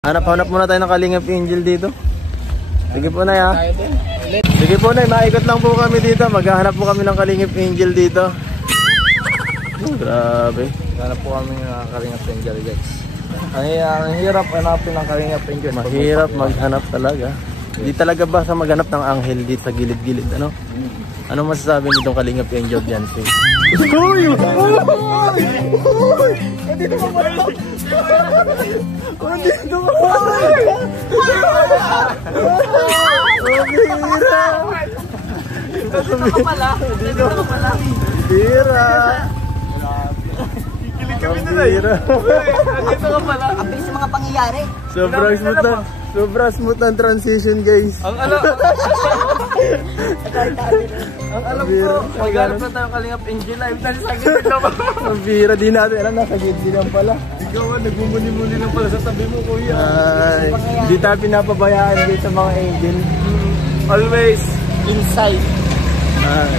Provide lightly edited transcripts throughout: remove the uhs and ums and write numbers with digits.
Hanap-hanap muna tayo ng Kalingap Angel dito. Sige po na ya. Sige po na, maikot lang po kami dito. Maghahanap po kami ng Kalingap Angel dito. Grabe. Hanap po kami ng Kalingap Angel, guys. Ang hirap hanapin ng Kalingap Angel. Mahirap maghanap talaga. Hindi talaga ba sa maghanap ng anghel dito sa gilid-gilid, ano? Anong masasabi nitong Kalingap Angel dyan, Sid? Uy! Uy! Uy! Andito ka pala! Andito ka pala! Andito ka pala! Andito ka pala! Bira! Kikilig kami nila eh! Andito ka pala! Kapit sa mga pangyayari. Sobrang smooth na! Sobrang smooth ang transition, guys! Ang alam ko, maghanap na tayong Kalingap Angel live na sa gilid lang. Ang bira, di natin alam, nasa gilid lang pala. Ikaw nagmumuni-muni lang pala sa tabi mo, kuya. Ay, di tayo pinapabayaan dito sa mga angel. Always inside. Ay.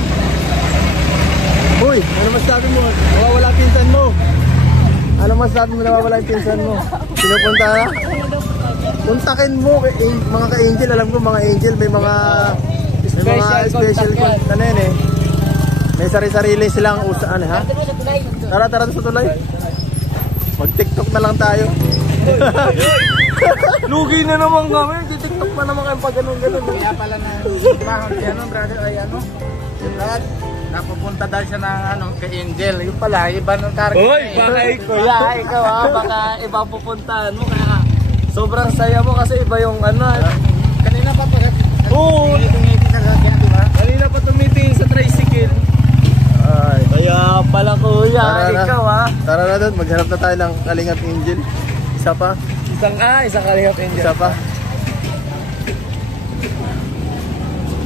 Uy, ano masasabi mo? Nawawala pinsan mo. Ano masasabi mo nawawala yung pinsan mo? Pinupunta na? Puntakin mo, mga ka-angel. Alam ko mga angel, may mga special ano yun eh. May sari-sarili silang usaan ha. Tara sa tulay. Mag-tiktok na lang tayo. Lugi na naman kami. Titiktok pa naman kayo pag ganun-ganun. Kaya pala na mahon si ano, brother, ay ano. Brad, napupunta dahil siya ng ano, kay Angel. Yung pala, iba ng target. Hoy, baka ikaw ha. Baka iba pupuntahan mo. Kaya sobrang saya mo kasi iba yung ano. Kanina pa pala. Oo. Kanina pa tumitingin sa tricycle. Ay. Kaya pala kuya, ikaw ha. Tara na doon, maghanap na tayo ng Kalingap Angel. Isa pa. Isang Kalingap Angel. Isa pa.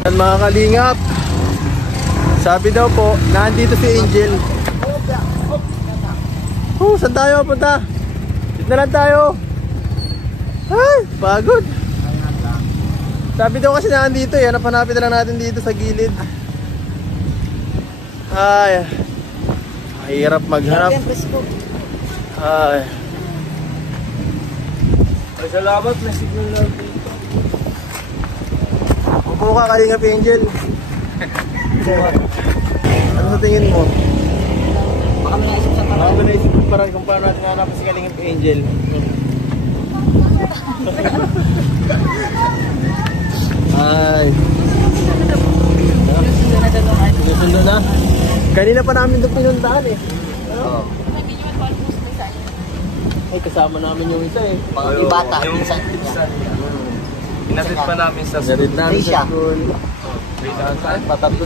Yan mga Kalingap. Sabi daw po, nandito si Angel. Saan tayo punta? Dito na lang tayo. Ay, pagod. Sabi daw kasi nandito eh. Hanap-hanapin na lang natin dito sa gilid. Ay, mahirap maghanap. Ay. Ay, salamat, may signal na dito. Upo ka, Kalingap Angel. Ano sa tingin mo? Baka may naisip sa Baka parang. ba naisip mo parang kung paano natin hanapin si Kalingap Angel? Ay. Sinusundo na. Kanina pa namin doon pinuntahan eh. Oo. Ay, kasama namin yung isa eh. Mga di bata, minsan. Inatid pa namin sa Garit namin Risha. sa school. Tatlo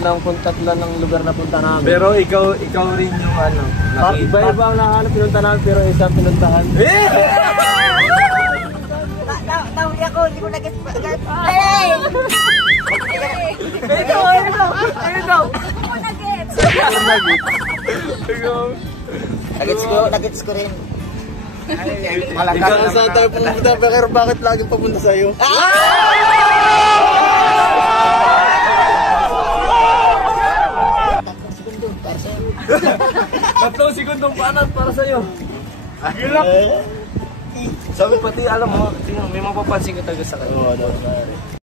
ng lugar na punta namin. Pero ikaw rin yung ano. Iba-iba ang nahanap pinunta namin pero isa pinuntahan. Nahuli ako, hindi ko nag-get. Hey! Ito! Nag-gets ko rin. Ikaw saan tayo pumunta? Bakit laging papunta sa'yo? Tatlong segundong paanat para sa'yo. Gilak! Sabi pati alam mo, may mapapansin ka talaga sa kanya.